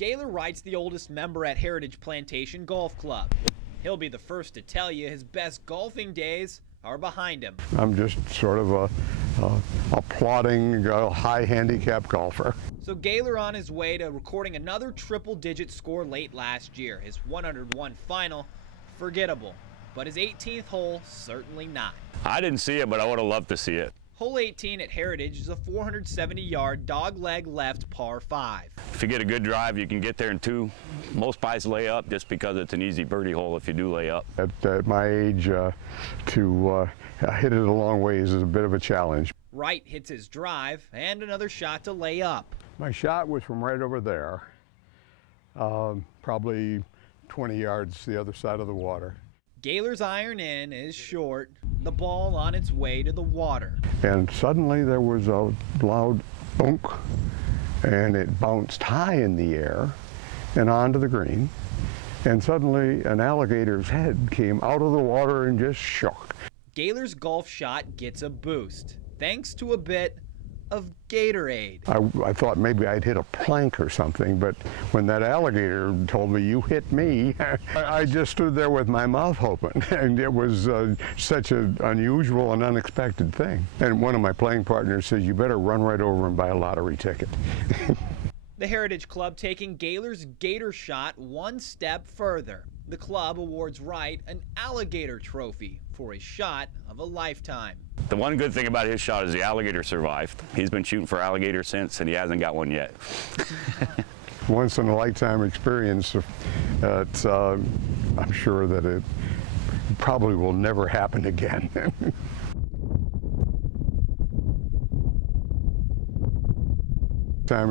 Gaylor Wright's the oldest member at Heritage Plantation Golf Club. He'll be the first to tell you his best golfing days are behind him. I'm just sort of a plodding, high handicap golfer. So Gaylor on his way to recording another triple-digit score late last year. His 101 final, forgettable. But his 18th hole, certainly not. I didn't see it, but I would have loved to see it. Hole 18 at Heritage is a 470-yard dogleg left par 5. If you get a good drive, you can get there in two. Most guys lay up just because it's an easy birdie hole if you do lay up. At my age, to hit it a long ways is a bit of a challenge. Wright hits his drive and another shot to lay up. My shot was from right over there, probably 20 yards the other side of the water. Gaylor's iron in is short, the ball on its way to the water. And suddenly there was a loud bonk, and it bounced high in the air and onto the green. And suddenly an alligator's head came out of the water and just shook. Gaylor's golf shot gets a boost, thanks to a bit of Gatorade. I thought maybe I'd hit a plank or something, but when that alligator told me, "You hit me," I just stood there with my mouth open, and it was such an unusual and unexpected thing. And one of my playing partners said, "You better run right over and buy a lottery ticket." The Heritage Club taking Gaylor's Gator shot one step further. The club awards Wright an alligator trophy for his shot of a lifetime. The one good thing about his shot is the alligator survived. He's been shooting for alligators since, and he hasn't got one yet. Once in a lifetime experience. I'm sure that it probably will never happen again. Time